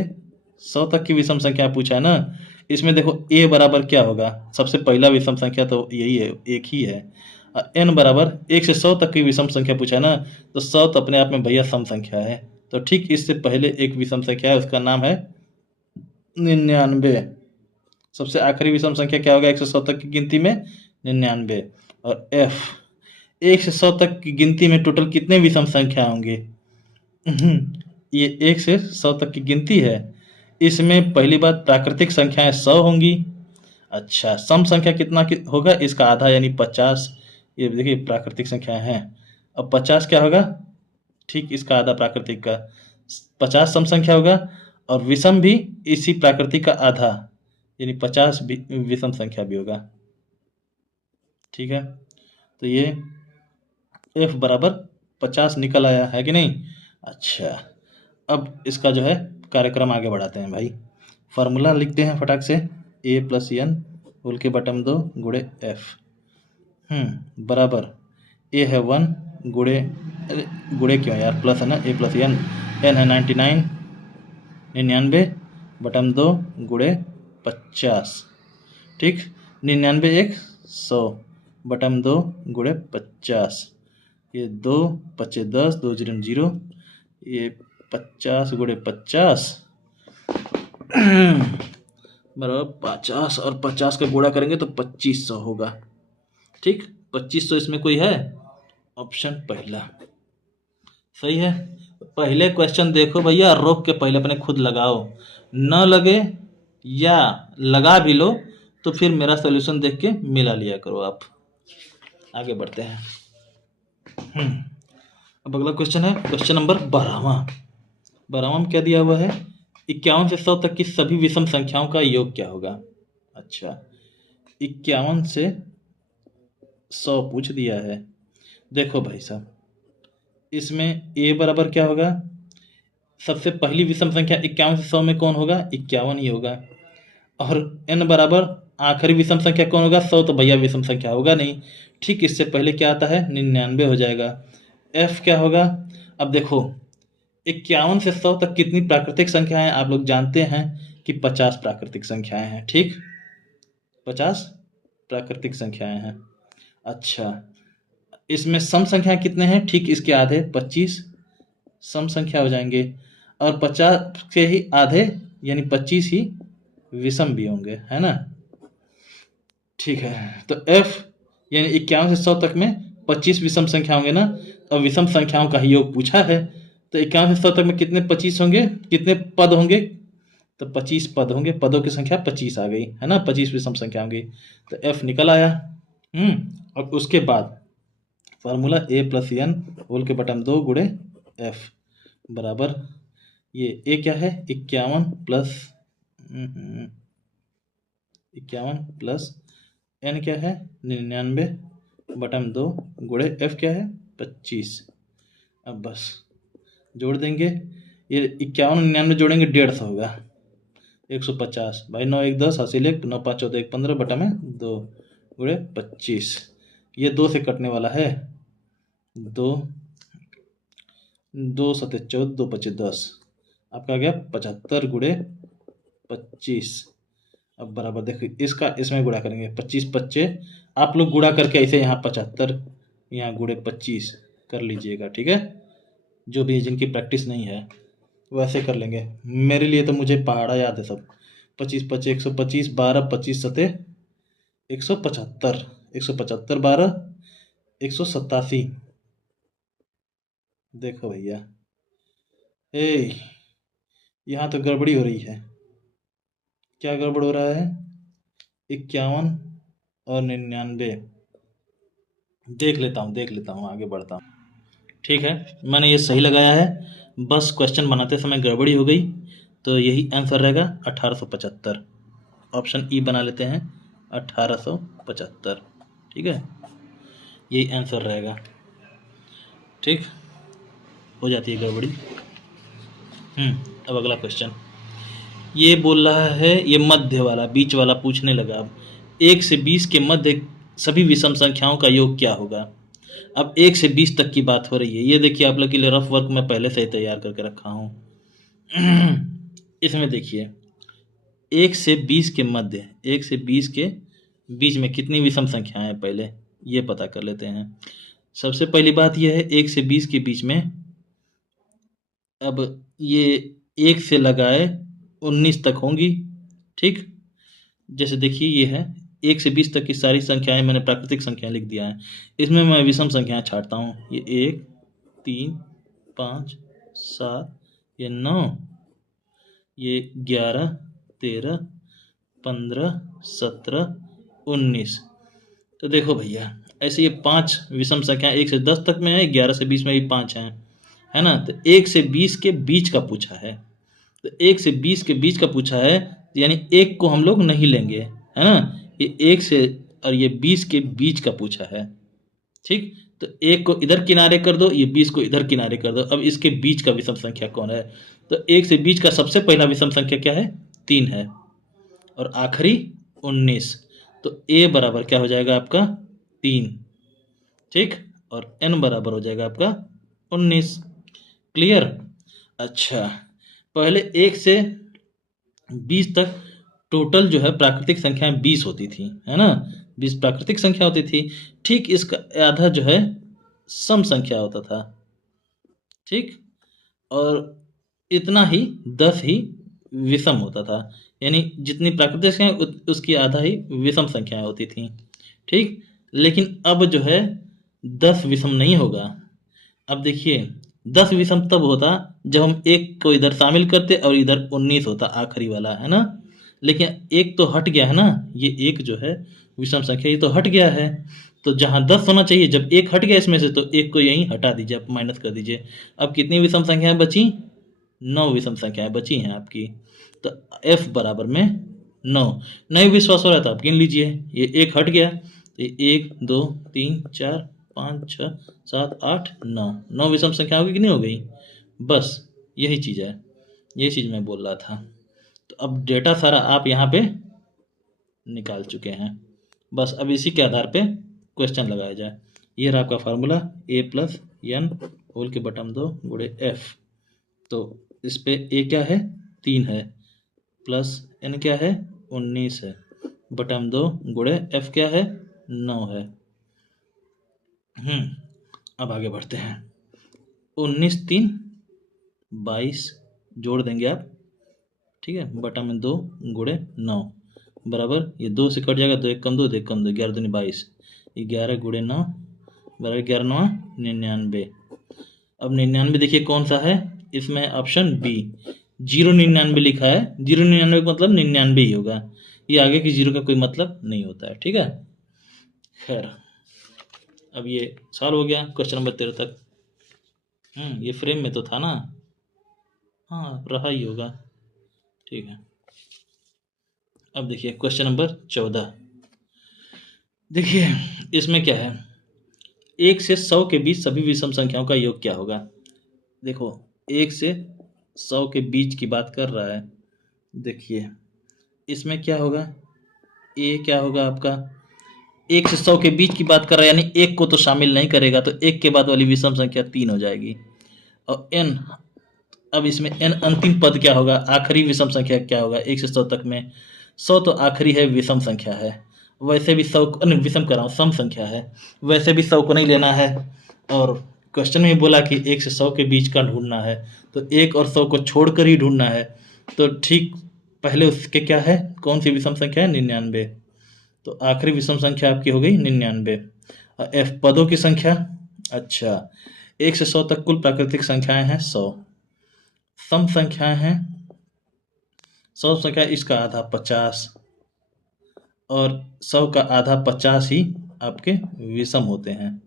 100 तक की विषम संख्या पूछा है ना, इसमें देखो a बराबर क्या होगा? सबसे पहला विषम संख्या तो यही है, एक ही है। n बराबर 1 से 100 तक की विषम संख्या पूछा है ना, तो 100 तो अपने आप में भैया सम संख्या है, तो ठीक इससे पहले एक विषम संख्या है, उसका नाम है 99। सबसे आखिरी विषम संख्या क्या होगा 1 से 100 तक की गिनती में? 99। और f 1 से 100 तक की गिनती में टोटल कितने विषम संख्या होंगे? ये 1 से 100 तक की गिनती है, इसमें पहली बात प्राकृतिक संख्याएं 100 होंगी। अच्छा, सम संख्या कितना होगा? इसका आधा यानी 50। ये देखिए प्राकृतिक संख्याएं हैं, अब 50 क्या होगा? ठीक इसका आधा प्राकृतिक का 50 सम संख्या होगा, और विषम भी इसी प्राकृतिक का आधा यानी 50 विषम संख्या भी होगा। ठीक है, तो ये f बराबर 50 निकल आया है कि नहीं? अच्छा, अब इसका जो है कार्यक्रम आगे बढ़ाते हैं भाई। फार्मूला लिखते हैं फटाक से, a प्लस एन होल के बटम 2 गुणे f बराबर a है 1 गुणे, गुणे क्यों यार, प्लस है ना, a प्लस एन है 99, 99 बटम 2 गुणे 50। ठीक, 99 1 100 बटम 2 गुणे 50, ये 2 25 10, 2 जीरो 0, ये 50 गुणे 50 बराबर 50, और 50 का गुणा करेंगे तो 2500 होगा। ठीक, 2500 इसमें कोई है? ऑप्शन पहला सही है। पहले क्वेश्चन देखो भैया, रोक के पहले अपने खुद लगाओ, न लगे या लगा भी लो तो फिर मेरा सॉल्यूशन देख के मिला लिया करो आप। आगे बढ़ते हैं। अब अगला क्वेश्चन है क्वेश्चन नंबर 12वां में क्या दिया हुआ है? 51 से 100 तक की सभी विषम संख्याओं का योग क्या होगा? अच्छा, 51 से 100 पूछ दिया है। देखो भाई साहब, इसमें a बराबर क्या होगा? सबसे पहली विषम संख्या 51 से 100 में कौन होगा? 51 ही होगा। और n बराबर आखिरी विषम संख्या कौन होगा? 100 तो भैया विषम संख्या होगा नहीं। ठीक इससे पहले क्या आता है? 99 हो जाएगा। f क्या होगा? अब देखो 51 से 100 तक कितनी प्राकृतिक संख्याएं आप लोग जानते हैं कि 50 प्राकृतिक संख्याएं हैं। ठीक, 50 प्राकृतिक संख्याएं हैं। अच्छा, इसमें सम संख्या कितने हैं? ठीक इसके आधे 25 सम संख्या हो जाएंगे, और 50 के ही आधे यानी 25 ही विषम भी होंगे, है ना। ठीक है, तो f यानी 51 से 100 तक में 25 विषम संख्या होंगे ना, और विषम संख्याओं का ही योग पूछा है, तो 51 से 100 तक में कितने 25 होंगे, कितने पद होंगे? तो 25 पद होंगे, पदों की संख्या 25 आ गई, है ना, 25 विषम संख्या होंगी, तो f निकल आया। और उसके बाद formula a plus n whole के बटम 2 गुणे f बराबर, ये a क्या है? 51 प्लस n क्या है 99 बटा में 2 गुणे f क्या है 25। अब बस जोड़ देंगे, ये 51 99 जोड़ेंगे 150 होगा 150 भाई 9 1 10 हासिल 1 9 5 14 1 15 बटा में 2 गुणे 25। ये 2 से कटने वाला है, 2 2 सते 14 2 पचे 10, आपका आ गया 75 गुणे 25। अब बराबर देखिए इसका इसमें गुणा करेंगे 25 25, आप लोग गुणा करके ऐसे यहाँ 75 यहाँ गुणे 25 कर लीजिएगा, ठीक है। जो भी जिनकी प्रैक्टिस नहीं है वैसे कर लेंगे, मेरे लिए तो मुझे पहाड़ा याद है सब। 25 25 125 12 25 सते 175 175 12 187। देखो भैया ए यहाँ तो गड़बड़ी हो रही है। क्या गड़बड़ हो रहा है 51 और 99। देख लेता हूँ आगे बढ़ता हूँ। ठीक है, मैंने ये सही लगाया है, बस क्वेश्चन बनाते समय गड़बड़ी हो गई, तो यही आंसर रहेगा 1875। ऑप्शन ई बना लेते हैं 1875, ठीक है, यही आंसर रहेगा। ठीक, हो जाती है गड़बड़ी। अब अगला क्वेश्चन ये बोल रहा है, ये मध्य वाला बीच वाला पूछने लगा। अब 1 से 20 के मध्य सभी विषम संख्याओं का योग क्या होगा। अब 1 से 20 तक की बात हो रही है, ये देखिए आप लोग के लिए रफ वर्क मैं पहले से ही तैयार करके रखा हूँ। इसमें देखिए 1 से 20 के मध्य 1 से 20 के बीच में कितनी विषम संख्याएं हैं, पहले ये पता कर लेते हैं। सबसे पहली बात यह है 1 से 20 के बीच में, अब ये 1 से लगाए 19 तक होंगी, ठीक। जैसे देखिए ये है 1 से 20 तक की सारी संख्याएं मैंने प्राकृतिक संख्याएं लिख दिया है, इसमें मैं विषम संख्याएं छाटता हूँ। ये 1 3 5 7, ये 9, ये 11 13 15 17 19। तो देखो भैया ऐसे ये 5 विषम संख्या 1 से 10 तक में है, 11 से 20 में भी 5 हैं, है ना। तो 1 से 20 के बीच का पूछा है, तो 1 से 20 के बीच का पूछा है, यानी 1 को हम लोग नहीं लेंगे, है ना। ये 1 से और ये 20 के बीच का पूछा है, ठीक। तो 1 को इधर किनारे कर दो, ये 20 को इधर किनारे कर दो। अब इसके बीच का विषम संख्या कौन है, तो 1 से 20 का सबसे पहला विषम संख्या क्या है 3 है, और आखिरी 19। तो ए बराबर क्या हो जाएगा आपका 3, ठीक, और n बराबर हो जाएगा आपका 19। क्लियर। अच्छा, पहले 1 से 20 तक टोटल जो है प्राकृतिक संख्याएं 20 होती थी, है ना, 20 प्राकृतिक संख्या होती थी, ठीक। इसका आधा जो है सम संख्या होता था, ठीक, और इतना ही 10 ही विषम होता था, यानी जितनी प्राकृतिक संख्या उसकी आधा ही विषम संख्याएं होती थी, ठीक। लेकिन अब जो है 10 विषम नहीं होगा। अब देखिए 10 विषम तब होता जब हम 1 को इधर शामिल करते और इधर 19 होता आखिरी वाला, है ना। लेकिन 1 तो हट गया है ना, ये 1 जो है विषम संख्या ये तो हट गया है, तो जहाँ 10 होना चाहिए जब 1 हट गया इसमें से, तो 1 को यहीं हटा दीजिए, आप माइनस कर दीजिए। अब कितनी विषम संख्याएं बची 9 विषम संख्याएं बची हैं आपकी, तो f बराबर में 9। नहीं विश्वास हो रहा था आप गिन लीजिए, ये 1 हट गया, ये 1 2 3 4 5 6 7 8 9, 9 विषम संख्या होगी कि नहीं हो गई। बस यही चीज़ है, यही चीज़ मैं बोल रहा था। तो अब डेटा सारा आप यहाँ पे निकाल चुके हैं, बस अब इसी के आधार पे क्वेश्चन लगाया जाए। ये रहा आपका formula a plus n whole के बटम 2 गुणे f। तो इस पे a क्या है 3 है, प्लस n क्या है 19 है, बटम 2 गुणे f क्या है 9 है। अब आगे बढ़ते हैं। 19 3 22 जोड़ देंगे आप, ठीक है, बटा में 2 गुणे 9 बराबर, ये 2 से कट जाएगा, 2 1 कम 2 2 1 कम 2 11 दूनी 22, 11 गुणे 9 बराबर 11 9 99। अब 99 देखिए कौन सा है, इसमें ऑप्शन बी 099 लिखा है, 099 का मतलब 99 ही होगा, ये आगे की जीरो का कोई मतलब नहीं होता है, ठीक है। खैर अब ये सॉल्व हो गया क्वेश्चन नंबर 13 तक। ये फ्रेम में तो था ना, हाँ रहा ही होगा, ठीक है। अब देखिए क्वेश्चन नंबर 14, देखिए इसमें क्या है, 1 से 100 के बीच सभी विषम संख्याओं का योग क्या होगा? देखो 1 से 100 के बीच की बात कर रहा है। देखिए इसमें क्या होगा, ये क्या होगा आपका, 1 से 100 के बीच की बात कर रहा है, यानी 1 को तो शामिल नहीं करेगा, तो 1 के बाद वाली विषम संख्या 3 हो जाएगी। और n, अब इसमें n अंतिम पद क्या होगा, आखिरी विषम संख्या क्या होगा 1 से 100 तक में? 100 तो आखिरी है, विषम संख्या है, वैसे भी 100 नहीं, विषम कर रहा हूँ, सम संख्या है, वैसे भी 100 को नहीं लेना है। और क्वेश्चन में बोला कि 1 से 100 के बीच का ढूंढना है, तो 1 और 100 को छोड़कर ही ढूंढना है। तो ठीक पहले उसके क्या है, कौन सी विषम संख्या है, 99। तो आखिरी विषम संख्या आपकी हो गई 99। और एफ पदों की संख्या, अच्छा 1 से 100 तक कुल प्राकृतिक संख्याएं हैं 100, सम संख्याएं हैं 100 संख्या, इसका आधा 50, और 100 का आधा 50 ही आपके विषम होते हैं,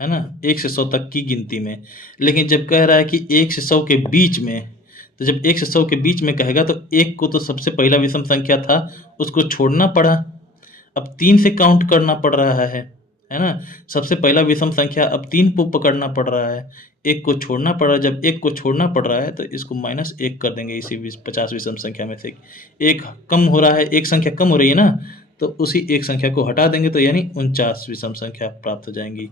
है ना, 1 से 100 तक की गिनती में। लेकिन जब कह रहा है कि 1 से 100 के बीच में, तो जब 1 से 100 के बीच में कहेगा तो 1 को तो सबसे पहला विषम संख्या था, उसको छोड़ना पड़ा, अब 3 से काउंट करना पड़ रहा है ना। सबसे पहला विषम संख्या अब 3 को पकड़ना पड़ रहा है, 1 को छोड़ना पड़ रहा है। जब 1 को छोड़ना पड़ रहा है तो इसको -1 कर देंगे, इसी 50 विषम संख्या में से 1 कम हो रहा है, एक संख्या कम हो रही है ना, तो उसी एक संख्या को हटा देंगे, तो यानी 49 विषम संख्या प्राप्त हो जाएंगी।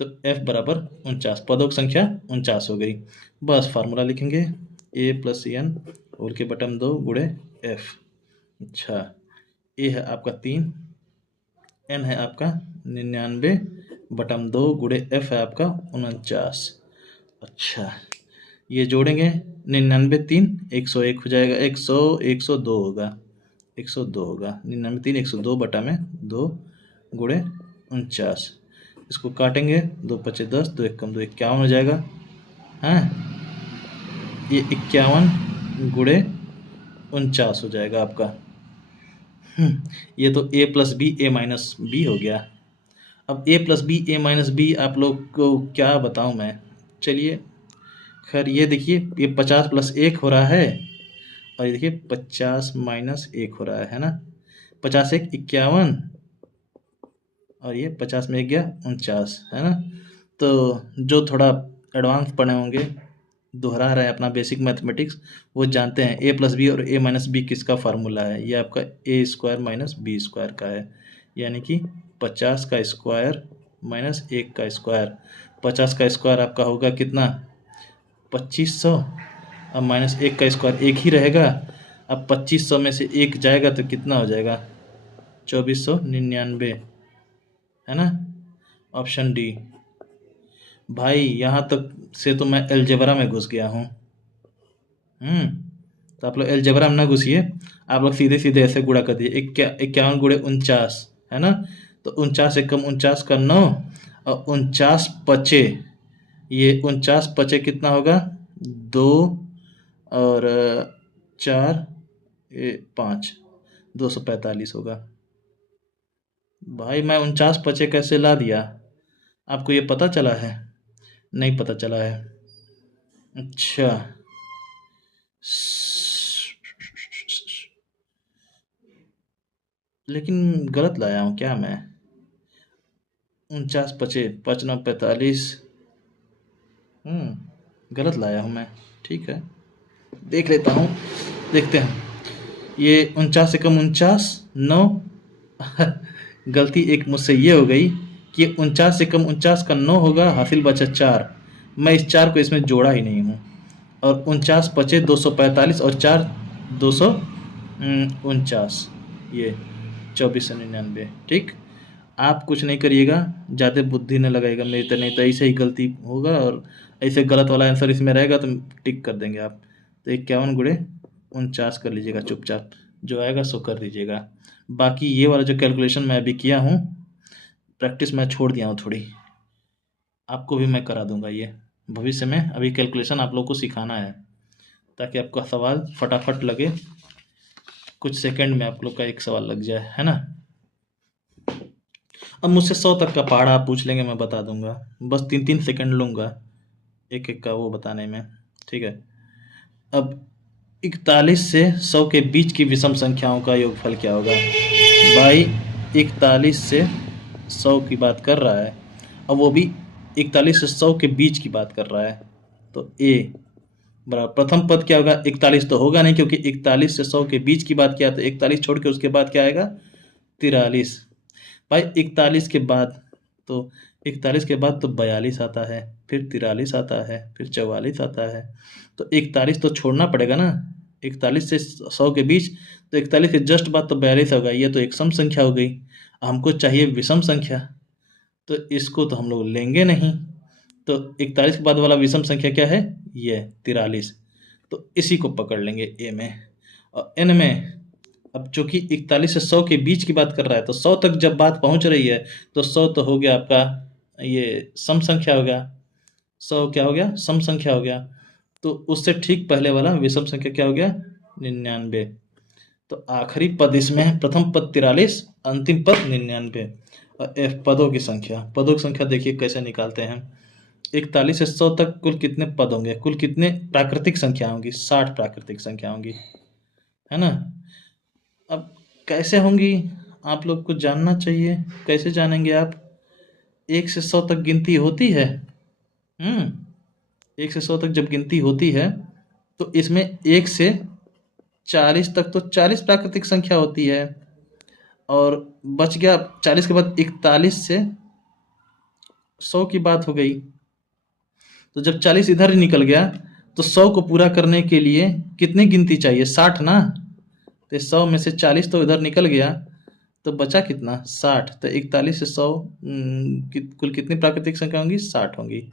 तो f बराबर 49, पदों की संख्या 49 हो गई। बस फार्मूला लिखेंगे, a + n होल के बटन 2 गुणे f। अच्छा a है आपका 3, n है आपका 99 बटन 2 गुणे f है आपका 49। अच्छा ये जोड़ेंगे, 99 3 101 हो जाएगा, 100 102 होगा, 102 होगा, 99 3 102 बटा में 2 गुणे 49। इसको काटेंगे, 2 पचे 10, 2 एक कम 2 51 हो जाएगा, हैं ये 51 गुणे 49 हो जाएगा आपका। ये तो a + b a - b हो गया। अब a + b a - b आप लोग को क्या बताऊं मैं, चलिए खैर ये देखिए, ये 50 + 1 हो रहा है, और ये देखिए 50 - 1 हो रहा है ना, 50 1 51, और ये 50 में 1 गया 49, है ना। तो जो थोड़ा एडवांस पढ़े होंगे, दोहरा रहे हैं अपना बेसिक मैथमेटिक्स, वो जानते हैं a + b और a - b किसका फार्मूला है, ये आपका a² - b² का है, यानी कि 50 का स्क्वायर - 1 का स्क्वायर। 50 का स्क्वायर आपका होगा कितना, 2500, अब -1 का स्क्वायर 1 ही रहेगा, अब 2500 में से 1 जाएगा तो कितना हो जाएगा, 2499, है ना, ऑप्शन डी। भाई यहाँ तक से तो मैं अलजेब्रा में घुस गया हूँ। तो आप लोग अलजेब्रा में ना घुसिए, आप लोग सीधे सीधे ऐसे गुणा कर दिए, 51 गुणे 49, है ना, तो 49 से कम 49 का 9, और 49 पचे, ये 49 पचे कितना होगा, 2 और 4 5, 245 होगा। भाई मैं 49 पचे कैसे ला दिया, आपको ये पता चला है? नहीं पता चला है, अच्छा लेकिन गलत लाया हूँ क्या मैं, 49 पचे 5 9 45, गलत लाया हूँ मैं, ठीक है देख लेता हूँ, देखते हैं। ये 49 से कम 49 9 गलती एक मुझसे ये हो गई कि 49 से कम 49 का 9 होगा, हासिल बचा 4, मैं इस 4 को इसमें जोड़ा ही नहीं हूँ, और 49 पचे 245 और 4 249, ये 2499, ठीक। आप कुछ नहीं करिएगा, ज़्यादा बुद्धि न लगाइएगा मेरी तरह, नहीं तो ऐसे ही गलती होगा, और ऐसे गलत वाला आंसर इसमें रहेगा तो टिक कर देंगे आप। तो 51 गुणे 49 कर लीजिएगा चुपचाप, जो आएगा सो कर दीजिएगा। बाकी ये वाला जो कैलकुलेशन मैं अभी किया हूँ, प्रैक्टिस मैं छोड़ दिया हूँ थोड़ी, आपको भी मैं करा दूंगा ये भविष्य में। अभी कैलकुलेशन आप लोग को सिखाना है, ताकि आपका सवाल फटाफट लगे, कुछ सेकंड में आप लोग का एक सवाल लग जाए, है ना। अब मुझसे 100 तक का पहाड़ा आप पूछ लेंगे, मैं बता दूंगा, बस 3-3 सेकंड लूंगा एक एक का वो बताने में, ठीक है। अब 41 से 100 के बीच की विषम संख्याओं का योगफल क्या होगा भाई, 41 से 100 की बात कर रहा है, और वो भी 41 से 100 के बीच की बात कर रहा है, तो ए बराबर प्रथम पद क्या होगा? 41 तो होगा नहीं, क्योंकि 41 से 100 के बीच की बात किया, तो 41 छोड़ के उसके बाद क्या आएगा? 43। भाई 41 के बाद तो 41 के बाद तो 42 आता है, फिर 43 आता है, फिर 44 आता है, तो 41 तो छोड़ना पड़ेगा ना। 41 से 100 के बीच, तो 41 के जस्ट बाद तो 42 होगा। ये तो एक सम संख्या हो गई, हमको चाहिए विषम संख्या, तो इसको तो हम लोग लेंगे नहीं। तो 41 के बाद वाला विषम संख्या क्या है? ये 43। तो इसी को पकड़ लेंगे ए में। और एन में, अब चूंकि 41 से 100 के बीच की बात कर रहा है, तो 100 तक जब बात पहुंच रही है, तो 100 तो हो गया आपका ये सम संख्या हो गया। 100 क्या हो गया? सम संख्या हो गया। तो उससे ठीक पहले वाला विषम संख्या क्या हो गया? 99। तो आखिरी पद इसमें है, प्रथम पद 43, अंतिम पद 99। और एफ पदों की संख्या, पदों की संख्या देखिए कैसे निकालते हैं। 41 से 100 तक कुल कितने पद होंगे? कुल कितने प्राकृतिक संख्या होंगी? 60 प्राकृतिक संख्या होंगी, है ना। अब कैसे होंगी आप लोग को जानना चाहिए। कैसे जानेंगे आप? 1 से 100 तक गिनती होती है। 1 से 100 तक जब गिनती होती है, तो इसमें 1 से 40 तक तो 40 प्राकृतिक संख्या होती है, और बच गया 40 के बाद 41 से 100 की बात हो गई। तो जब 40 इधर ही निकल गया, तो 100 को पूरा करने के लिए कितनी गिनती चाहिए? 60 ना। तो 100 में से 40 तो इधर निकल गया, तो बचा कितना? 60। तो 41 से 100 कुल कितनी प्राकृतिक संख्या होंगी? 60 होंगी।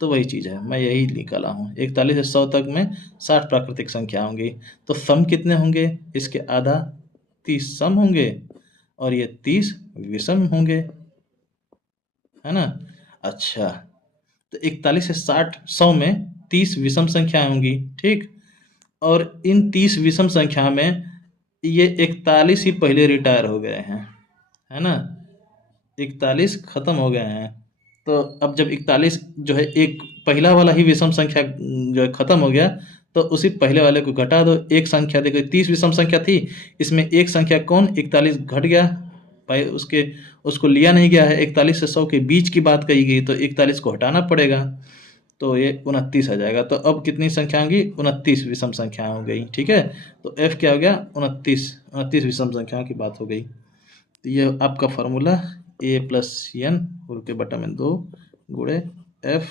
तो वही चीज़ है, मैं यही निकाला हूँ। 41 से 100 तक में 60 प्राकृतिक संख्या होंगी। तो सम कितने होंगे? इसके आधा 30 सम होंगे, और ये 30 विषम होंगे, है ना। अच्छा, तो 41 से 60 100 में 30 विषम संख्याएं होंगी, ठीक। और इन 30 विषम संख्या में ये 41 ही पहले रिटायर हो गए हैं, है ना। 41 खत्म हो गए हैं। तो अब जब 41 जो है, एक पहला वाला ही विषम संख्या जो है खत्म हो गया, तो उसी पहले वाले को घटा दो। एक संख्या देखो, 30 विषम संख्या थी, इसमें एक संख्या कौन? 41 घट गया भाई, उसको लिया नहीं गया है। 41 से 100 के बीच की बात कही गई, तो 41 को हटाना पड़ेगा, तो ये 29 आ जाएगा। तो अब कितनी संख्या होंगी? 29 विषम संख्या हो गई, ठीक है। तो एफ क्या हो गया? 29 विषम संख्याओं की बात हो गई। तो ये आपका फॉर्मूला ए प्लस एन होल के बटा में 2 गुणे एफ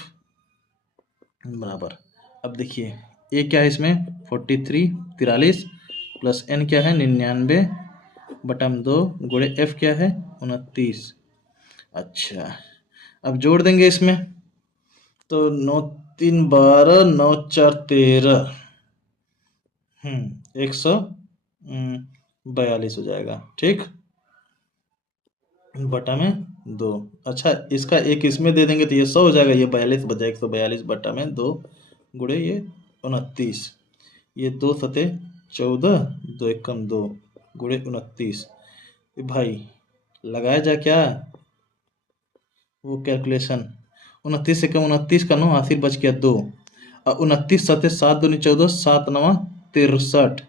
बराबर। अब देखिए ए क्या है इसमें? 43 प्लस एन क्या है? 99 बटा में 2 गुणे एफ क्या है? 29। अच्छा, अब जोड़ देंगे इसमें, तो 9 3 12 9 4 13, 142 हो जाएगा, ठीक, बटा में 2। अच्छा, इसका एक इसमें दे देंगे तो ये 100 हो जाएगा, ये 42 बचा, 142 बटा में 2 गुणे ये 29, ये 2 सते 14, 2 एकम 2 गुणे 29। भाई लगाया जा क्या वो कैलकुलेशन? 29 से कम 29 का 9 हासिल बच गया 2, और 29 सते 7 दूनी 14, 7 9 63,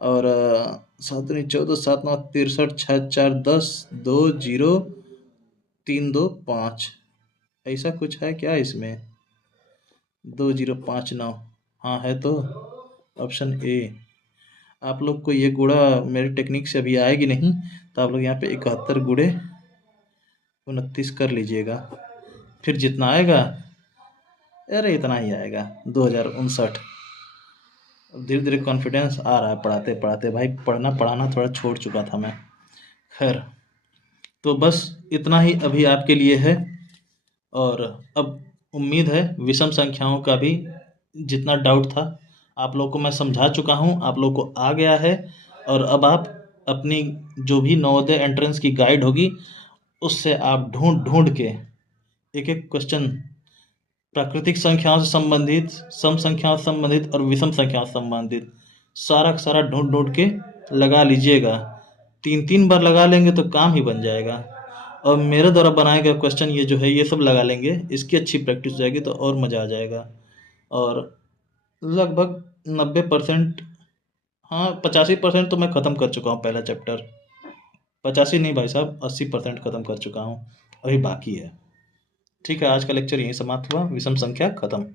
और 7 दूनी 14, 7 9 63, 6 4 10, 2 0 3 2 5। ऐसा कुछ है क्या इसमें? 2059, हाँ है तो ऑप्शन ए। आप लोग को ये गुणा मेरी टेक्निक से अभी आएगी नहीं, तो आप लोग यहाँ पे 71 गुणे 29 कर लीजिएगा, फिर जितना आएगा, अरे इतना ही आएगा, 2059। धीरे धीरे कॉन्फिडेंस आ रहा है पढ़ाते पढ़ाते, भाई पढ़ाना थोड़ा छोड़ चुका था मैं। खैर, तो बस इतना ही अभी आपके लिए है, और अब उम्मीद है विषम संख्याओं का भी जितना डाउट था आप लोग को मैं समझा चुका हूँ, आप लोग को आ गया है। और अब आप अपनी जो भी नवोदय एंट्रेंस की गाइड होगी, उससे आप ढूंढ ढूंढ के एक एक क्वेश्चन प्राकृतिक संख्याओं से संबंधित, सम संख्याओं से संबंधित और विषम संख्याओं से संबंधित सारा का सारा ढूंढ ढूंढ के लगा लीजिएगा। 3 बार लगा लेंगे तो काम ही बन जाएगा। और मेरे द्वारा बनाए गए क्वेश्चन ये जो है ये सब लगा लेंगे, इसकी अच्छी प्रैक्टिस हो जाएगी तो और मज़ा आ जाएगा। और लगभग 90%, हाँ 85% तो मैं ख़त्म कर चुका हूँ पहला चैप्टर। 85 नहीं भाई साहब, 80% खत्म कर चुका हूँ, अभी बाकी है। ठीक है, आज का लेक्चर यहीं समाप्त हुआ, विषम संख्या खत्म।